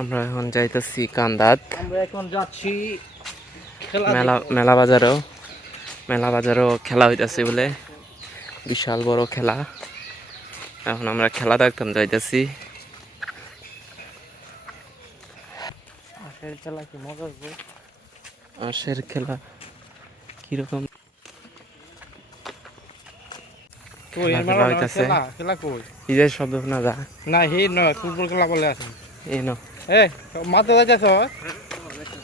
আমরা এখন যাইতেছি কান্দাত। আমরা এখন যাচ্ছি মেলা বাজারও খেলা হইতাছে বলে, বিশাল বড় খেলা। এখন আমরা খেলা দেখতাম যাইতেছি। খেলা কি মজা হবে? আশের খেলা কিরকম খেলা হইতাছে? খেলা কই ইজের শব্দ শোনা যা না, হে নয় ফুটবল খেলা বলে আছে। এই ন এ মাথা যাইতেছ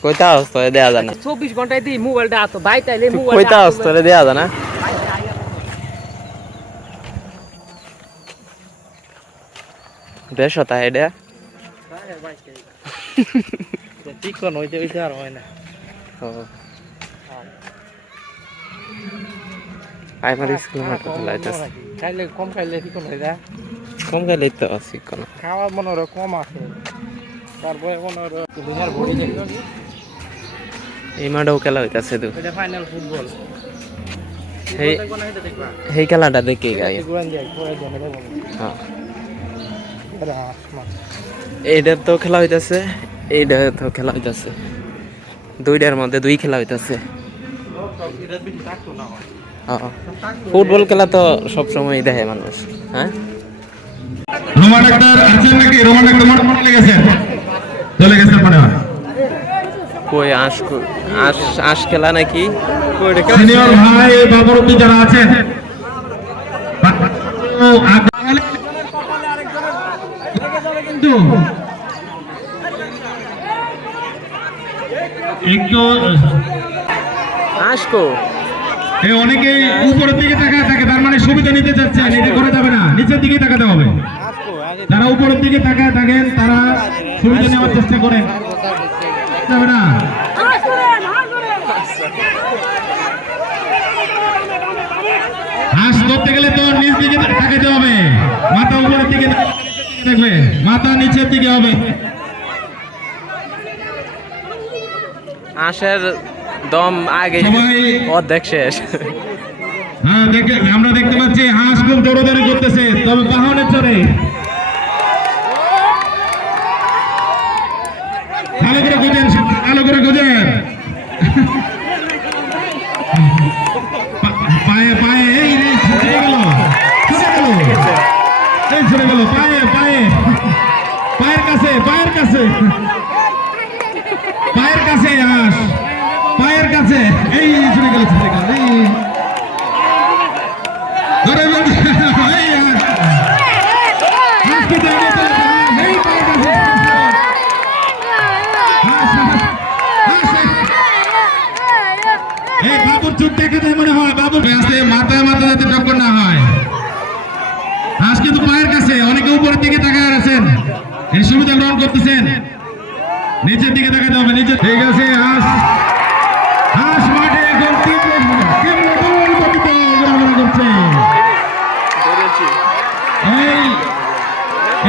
কইতা হস্তরে দেয়া জানা 24 ঘন্টায় দি মোবাইলটা আতো ভাই তাইলে মোবাইলটা কইতা হস্তরে দেয়া জানা বেশ হতা এটা ঠিক কোন হইতে হইতে আর হয় না। প্রাইমারি স্কুল মাঠে খেলা হইতাছে। খাইলে কম খাইলে ঠিক কোন হইতা কম খাইলে তো আছে কোন খাওয়া মনে হয় কম আছে, তারপরে মনে হয় দুনিয়ার বডি দেখলো কি এই মাঠেও খেলা হইতাছে। তো এটা ফাইনাল ফুটবল এই খেলাটা দেখে গাই। হ্যাঁ এইটার তো খেলা হইতাছে, এইটার তো খেলা হইতাছে। দুইটার মধ্যে দুই খেলা হইতাছে। ফুটবল খেলা তো সবসময় দেখে মানুষ। হ্যাঁ রোমান ডাক্তার আছেন নাকি? রোমান ডাক্তার চলে গেছে মনে হয়। কই আশ খেলা নাকি? সিনিয়র ভাই বাবুরবি যারা আছেন কিন্তু একটু আশকো অনেকে উপরের দিকে তাকায় থাকে, তার মানে সুবিধা নিতে চাচ্ছেন, এটা করা যাবে না, নিচের দিকে তাকাতে হবে। যারা উপরের দিকে তাকায় থাকেন তারা সুবিধা নেওয়ার চেষ্টা করেন, যাবে না। হাঁস ধরতে গেলে তো নিচ দিকে তাকাতে হবে, মাথা উপরের দিকে দেখবে, মাথা নিচের দিকে হবে। আশের দম আগে অর্ধেক শেষ। হ্যাঁ আমরা দেখতে পাচ্ছি হাঁস খুব দৌড়াদৌড়ি করতেছে, তবে বাহনের চড়ে। ভালো করে খুঁজেন, ভালো করে খুঁজেন। পায়ে পায়ে এই ছুটে গেল, এই ছুটে গেল পায়ে পায়ে পায়ের কাছে পায়ের কাছে পায়ের কাছে হাঁস পায়ের কাছে, এই ছুটে গেল ধরে বাবুর চুপ দেখে মনে হয় বাবুর কাছে মাথায় মাথা যাতে টক্কর না হয়। হাঁস কিন্তু পায়ের কাছে, অনেকে উপরের দিকে তাকায় আছেন, এই সুবিধা গ্রহণ করতেছেন, নিচের দিকে তাকাতে হবে, নিচে। ঠিক আছে, হাঁস হাঁস মাঠে এখন করছে।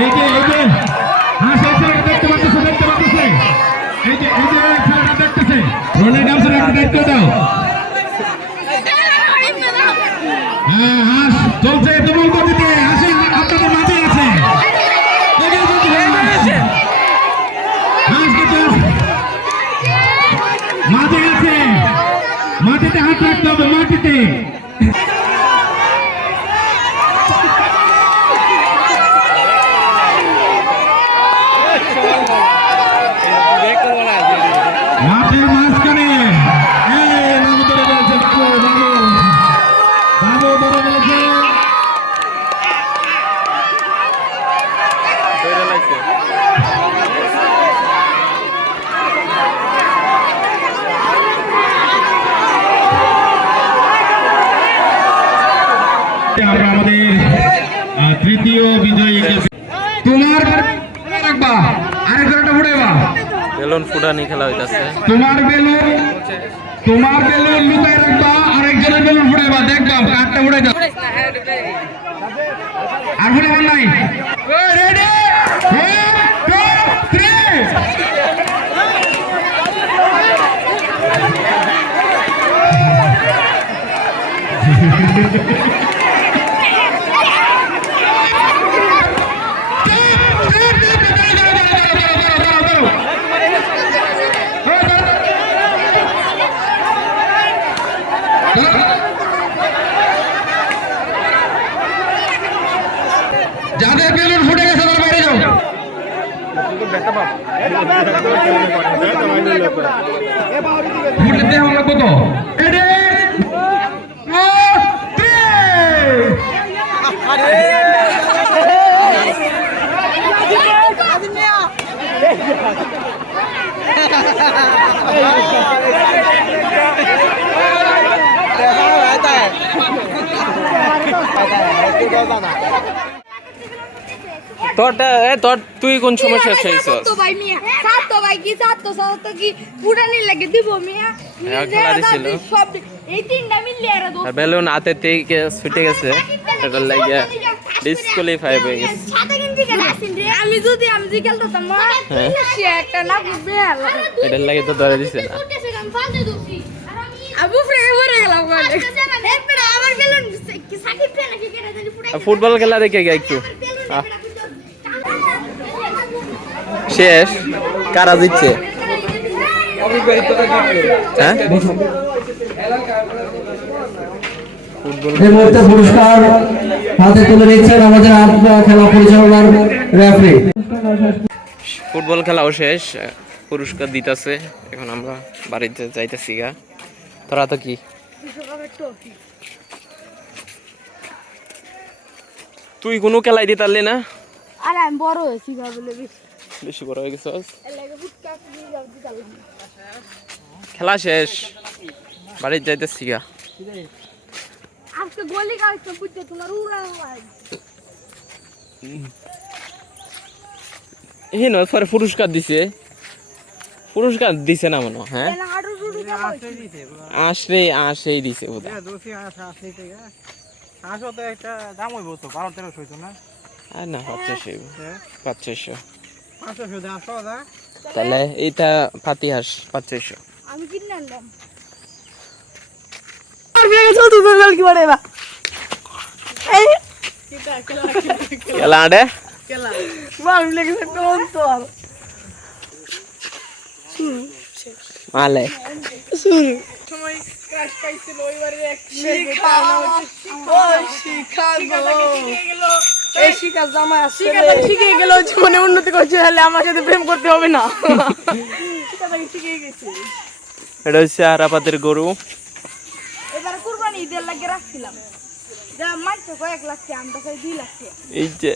এই যে হাঁস দেখতে পাচ্ছে, এই যে খেলাটা দেখতেছে, রোলের গামছার একটা দায়িত্ব দাও। হ্যাঁ হাঁস চলছে তুমুল গতিতে, হাসি আপনাদের মাঝে আছে, হাঁস কিন্তু মাঝে আছে, মাটিতে হাত রাখতে হবে, মাটিতে। মাঠের মাঝখানে বাবু ধরে ফেলেছে, বাবু ধরে ফেলেছে। আমরা আমাদের তৃতীয় বিজয়ী তোমার রাখবা, আরেকজনটা ফুটাইবা। বেলুন ফুটানি খেলা হইতাছে। তোমার বেলুন লুকায় রাখবা, আরেকজনের বেলুন ফুটাইবা, দেখবা কাঠটা ফুটাই দাও। আর ফুটাবার নাই, রেডি 1 2 3 এই ফুটতে আমরা কত এডে তোর তুই কোন সময় শেষ হয়েছিস? তো ভাই মিয়া সাত তো ভাই কি সাত তো কি পুরানি লাগে দিব মিয়া খেলা দিছিল সব এই তিনটা মিলে আর দো আর বেলুন হাতে থেকে ছুটে গেছে, এটা লাগে ডিসকোয়ালিফাই হয়ে গেছে। সাথে কিন্তু খেলা আসেন রে আমি যদি খেলতাম না সে একটা না বুঝবে এটা লাগে তো ধরে দিছে না। আবু ফ্রেগে পড়ে গেলাম মানে এরপরে আমার বেলুন কি সাকিব ফেলে নাকি কেটে জানি পুরো ফুটবল খেলা দেখে গে একটু শেষ কারা জিতছে? হ্যাঁ এই মুহূর্তে পুরস্কার হাতে তুলে নিচ্ছেন আমাদের খেলা পরিচালনার রেফারি। ফুটবল খেলাও শেষ, পুরস্কার দিতেছে। এখন আমরা বাড়িতে যাইতেছি গা। তোরা তো কি তুই কোনো খেলাই দিতারলি না? আরে আমি বড় হয়েছি ভাবলে বেশি বড় হয়ে গেছিস। লাগে ফুটকা দিয়ে যাও দিতাম খেলা শেষ, বাড়িতে যাইতেছি গা। আজকে গলি কালকে বুঝতে তোমার উড়া এই নয় পরে পুরস্কার দিছে না মনে হয়। হ্যাঁ আসেই দিছে বোধহয়। একটা দাম হইব তো 12-13 হইতো না? আর না 500 500 তাহলে এইটা পাতি হাঁস 500। আমি কিনে আনলাম খেলা আডে মালে জীবনে উন্নতি করছে তাহলে আমার সাথে প্রেম করতে হবে না এটা হচ্ছে আরাপাতের গরু। এবার কুরবানি ঈদের লাগে রাখছিলাম যা মারছে কয়েক লাখ টাকা, আমরা খাই 2 লাখ টাকা। এই যে